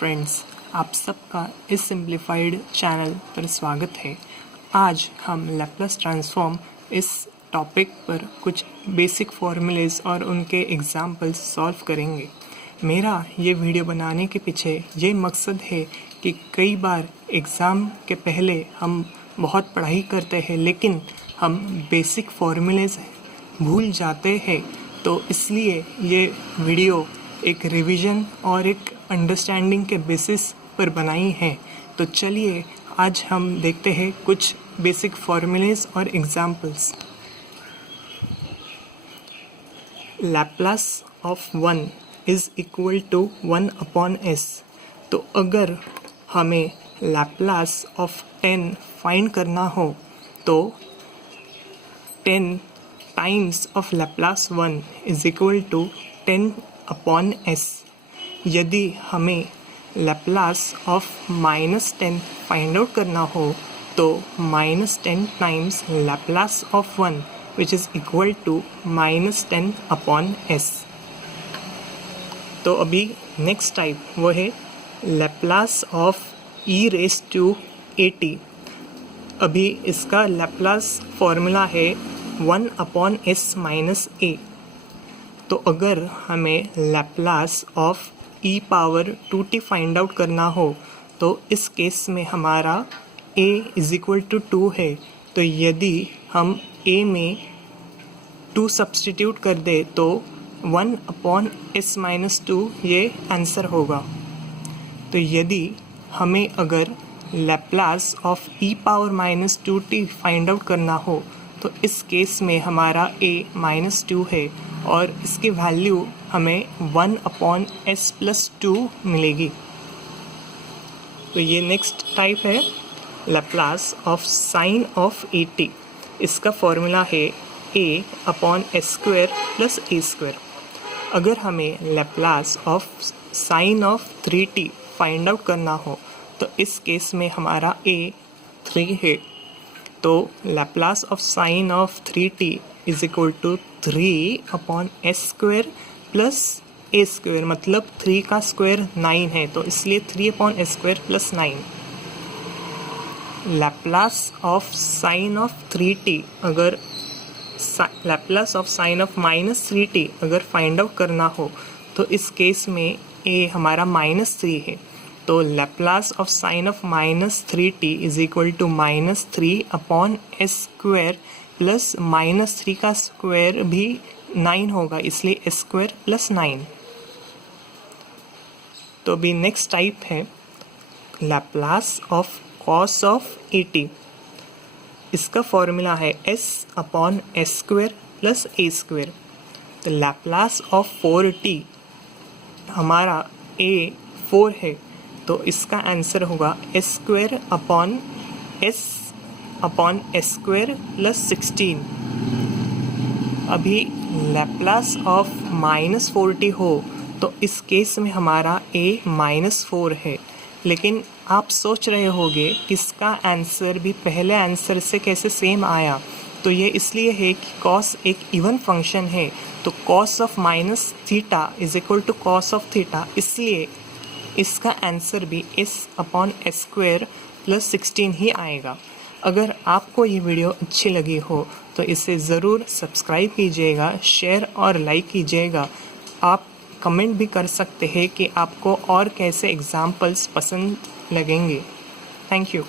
Friends, आप सबका इस सिंप्लीफाइड चैनल पर स्वागत है। आज हम लैप्लास ट्रांसफॉर्म इस टॉपिक पर कुछ बेसिक फॉर्मूलेज और उनके एग्जाम्पल्स सॉल्व करेंगे। मेरा ये वीडियो बनाने के पीछे ये मकसद है कि कई बार एग्ज़ाम के पहले हम बहुत पढ़ाई करते हैं लेकिन हम बेसिक फॉर्मूलेज भूल जाते हैं, तो इसलिए ये वीडियो एक रिवीजन और एक अंडरस्टैंडिंग के बेसिस पर बनाई है। तो चलिए आज हम देखते हैं कुछ बेसिक फॉर्मूलेज और examples. Laplace of 1 is equal to 1/s। तो अगर हमें लैप्लास ऑफ 10 फाइंड करना हो तो 10 times of Laplace 1 is equal to 10/s। यदि हमें लैप्लास ऑफ -10 फाइंड आउट करना हो तो -10 times Laplace of 1 which is equal to -10/s। तो अभी नेक्स्ट टाइप वो है लैप्लास ऑफ e⁻at। अभी इसका लैप्लास फॉर्मूला है 1/s-a। तो अगर हमें Laplace of e⁻2t find out करना हो तो इस केस में हमारा a इज़ इक्वल टू 2 है। तो यदि हम a में 2 सब्सटीट्यूट कर दे तो 1/s-2 ये आंसर होगा। तो यदि हमें अगर Laplace of e⁻2t find out करना हो तो इस केस में हमारा a -2 है और इसकी वैल्यू हमें 1/s+2 मिलेगी। तो ये नेक्स्ट टाइप है लैप्लास ऑफ साइन ऑफ 80। इसका फॉर्मूला है a/s² + a²। अगर हमें Laplace of sine of 3t find out करना हो तो इस केस में हमारा a 3 है। तो Laplace of sine of 3t is equal to 3/s² + a², मतलब 3 का स्क्वायर 9 है, तो इसलिए 3/s² + 9। Laplace of sine of 3t अगर Laplace of sine of -3t अगर फाइंड आउट करना हो तो इस केस में a हमारा -3 है। तो Laplace of sine of -3t is equal to -3/s² plus -3 का स्क्वायर भी 9 होगा, इसलिए s² + 9। तो भी नेक्स्ट टाइप है लैप्लास ऑफ कॉस ऑफ 80। इसका फॉर्मूला है s/s² + a²। तो लैप्लास ऑफ 4t हमारा a 4 है, तो इसका आंसर होगा s² + 16। अभी लैप्लास ऑफ -4t हो तो इस केस में हमारा a -4 है, लेकिन आप सोच रहे होंगे कि इसका आंसर भी पहले आंसर से कैसे सेम आया। तो ये इसलिए है कि cos एक इवन फंक्शन है, तो cos of -θ is equal to cos of θ, इसलिए इसका आंसर भी s/s² + 16 ही आएगा। अगर आपको ये वीडियो अच्छी लगी हो तो इसे ज़रूर सब्सक्राइब कीजिएगा, शेयर और लाइक कीजिएगा। आप कमेंट भी कर सकते हैं कि आपको और कैसे एग्जाम्पल्स पसंद लगेंगे। Thank you.